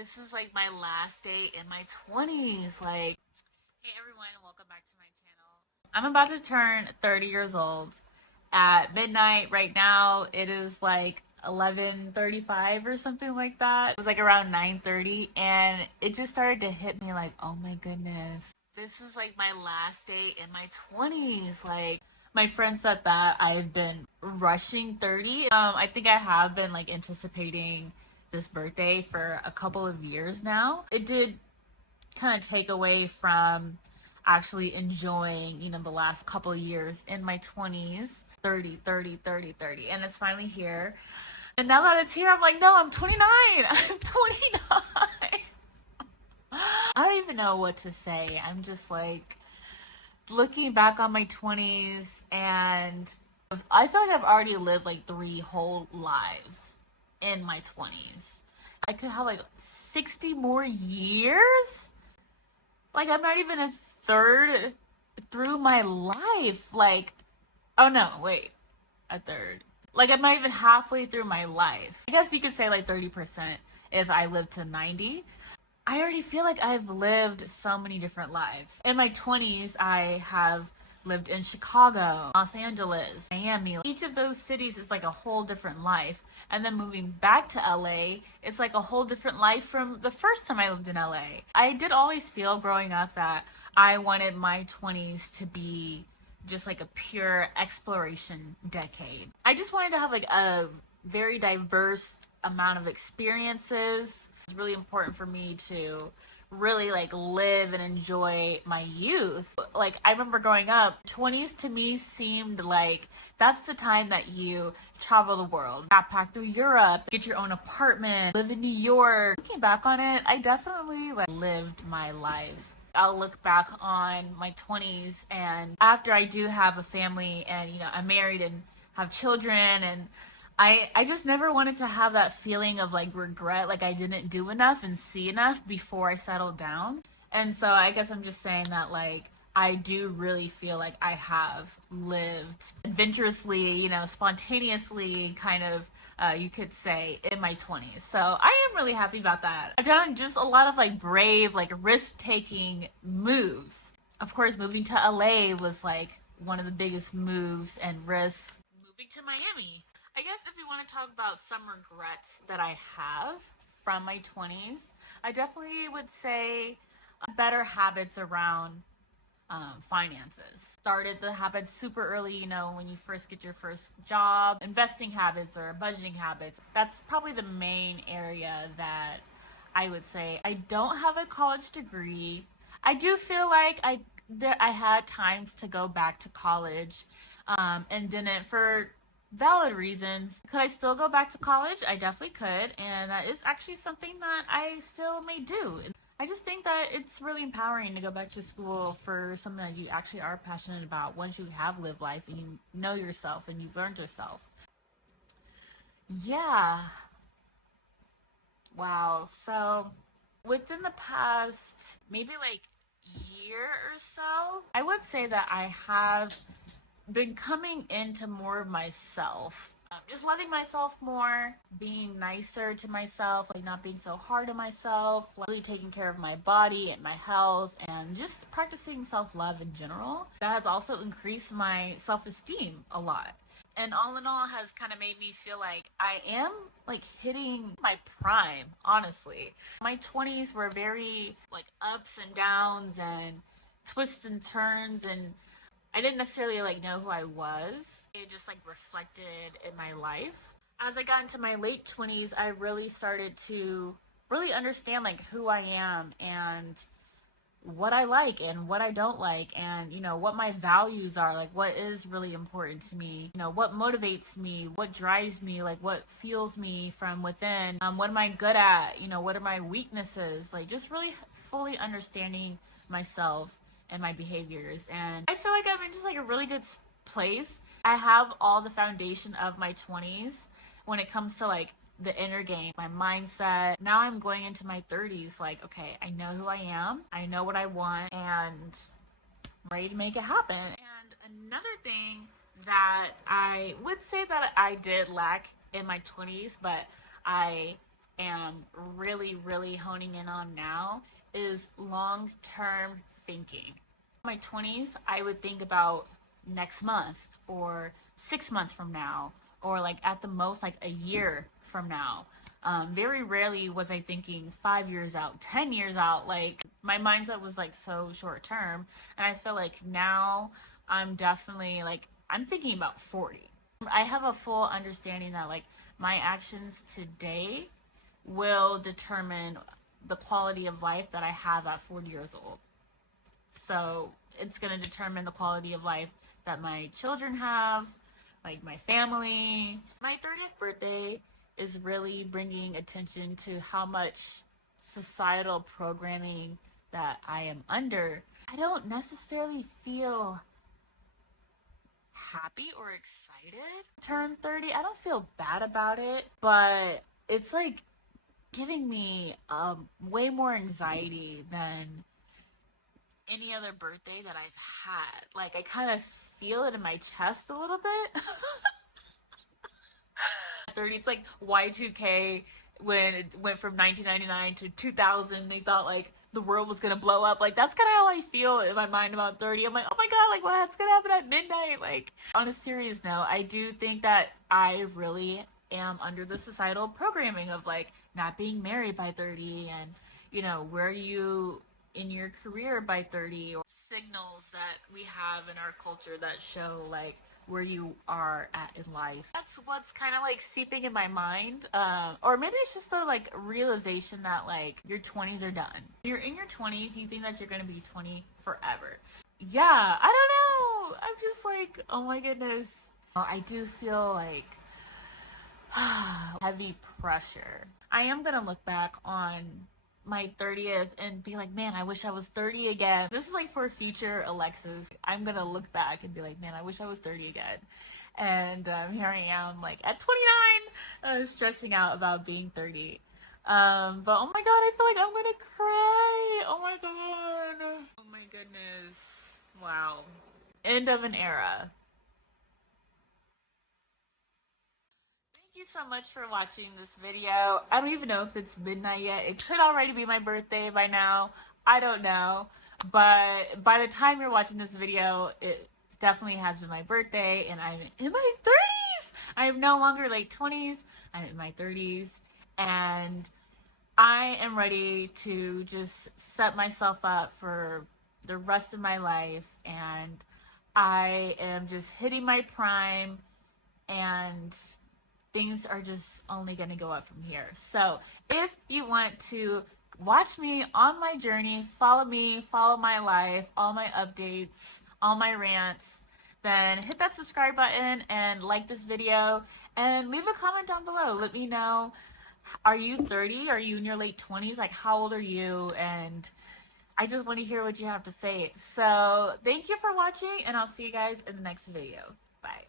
This is like my last day in my 20s. Hey everyone, welcome back to my channel. I'm about to turn 30 years old at midnight right now. It is like 11:35 or something like that. It was like around 9:30 and it just started to hit me like, "Oh my goodness. This is like my last day in my 20s." My friend said that I've been rushing 30. I think I have been like anticipating this birthday for a couple of years now. It did kind of take away from actually enjoying, the last couple of years in my 20s. 30, 30, 30, 30, and it's finally here. And now that it's here, I'm like, no, I'm 29. I'm 29. I don't even know what to say. I'm just like looking back on my 20s, and I feel like I've already lived like three whole lives in my 20s. I could have like 60 more years. Like, I'm not even a third through my life. Oh no, wait, a third. Like, I'm not even halfway through my life. I guess you could say like 30% if I live to 90. I already feel like I've lived so many different lives. In my 20s, I have lived in Chicago, Los Angeles, Miami. Each of those cities is like a whole different life. And then moving back to LA, it's like a whole different life from the first time I lived in LA. I did always feel growing up that I wanted my 20s to be just like a pure exploration decade. I just wanted to have like a very diverse amount of experiences. It's really important for me to really like live and enjoy my youth. Like, I remember growing up, 20s to me seemed like that's the time that you travel the world, backpack through Europe, get your own apartment, live in New York. Looking back on it, I definitely like lived my life. I'll look back on my 20s, and after I do have a family and I'm married and have children, and I just never wanted to have that feeling of like regret, like I didn't do enough and see enough before I settled down. And so I guess I'm just saying that like I do really feel like I have lived adventurously, spontaneously, kind of, you could say, in my 20s. So I am really happy about that. I've done just a lot of like brave, like risk taking moves. Of course, moving to LA was like one of the biggest moves and risks. Moving to Miami. I guess if you want to talk about some regrets that I have from my 20s, I definitely would say better habits around finances. Started the habits super early, when you first get your first job. Investing habits or budgeting habits. That's probably the main area that I would say. I don't have a college degree. I do feel like I had times to go back to college and didn't for valid reasons. Could I still go back to college? I definitely could, and that is actually something that I still may do. I just think that it's really empowering to go back to school for something that you actually are passionate about once you have lived life and you know yourself and you've learned yourself. Yeah. Wow. So within the past maybe like year or so, I would say that I have been coming into more of myself. Just loving myself more, being nicer to myself, like not being so hard on myself, like really taking care of my body and my health, and just practicing self love in general. That has also increased my self esteem a lot. And all in all, has kind of made me feel like I am like hitting my prime, honestly. My 20s were very like ups and downs and twists and turns, and I didn't necessarily like know who I was. It just like reflected in my life. As I got into my late 20s, I really started to really understand like who I am and what I like and what I don't like, and what my values are, like what is really important to me, what motivates me, what drives me, like what fuels me from within, what am I good at, what are my weaknesses, like just really fully understanding myself and my behaviors. And I feel like I'm in just like a really good place. I have all the foundation of my 20s when it comes to like the inner game, my mindset. Now I'm going into my 30s, like, okay, I know who I am, I know what I want, and I'm ready to make it happen. And another thing that I would say that I did lack in my 20s, but I am really, really honing in on now is long-term thinking. In my 20s, I would think about next month or 6 months from now, or like at the most like a year from now. Very rarely was I thinking 5 years out, 10 years out. Like my mindset was like so short term. And I feel like now I'm definitely like, I'm thinking about 40. I have a full understanding that like my actions today will determine the quality of life that I have at 40 years old. So it's going to determine the quality of life that my children have, like my family. My 30th birthday is really bringing attention to how much societal programming that I am under. I don't necessarily feel happy or excited to turn 30. I don't feel bad about it, but it's like giving me way more anxiety than any other birthday that I've had. Like I kind of feel it in my chest a little bit. 30, it's like Y2K when it went from 1999 to 2000. They thought like the world was gonna blow up. Like that's kind of how I feel in my mind about 30. I'm like, oh my god, like what's gonna happen at midnight? Like on a serious note, I do think that I really am under the societal programming of like not being married by 30, and you know, where you in your career by 30, or signals that we have in our culture that show like where you are at in life. That's what's kind of like seeping in my mind. Or maybe it's just a like realization that like your 20s are done. When you're in your 20s, you think that you're going to be 20 forever. Yeah, I don't know. I'm just like, oh my goodness. I do feel like heavy pressure. I am going to look back on my 30th and be like, man, I wish I was 30 again. This is like for future Alexis. I'm gonna look back and be like, man, I wish I was 30 again. And here I am, like at 29, stressing out about being 30. But oh my god, I feel like I'm gonna cry. Oh my god. Oh my goodness. Wow. End of an era. Thank you so much for watching this video. I don't even know if it's midnight yet. It could already be my birthday by now. I don't know. But by the time you're watching this video, it definitely has been my birthday and I'm in my 30s. I am no longer late 20s. I'm in my 30s. And I am ready to just set myself up for the rest of my life. And I am just hitting my prime, and things are just only going to go up from here. So if you want to watch me on my journey, follow me, follow my life, all my updates, all my rants, then hit that subscribe button and like this video and leave a comment down below. Let me know, are you 30? Are you in your late 20s? Like how old are you? And I just want to hear what you have to say. So thank you for watching, and I'll see you guys in the next video. Bye.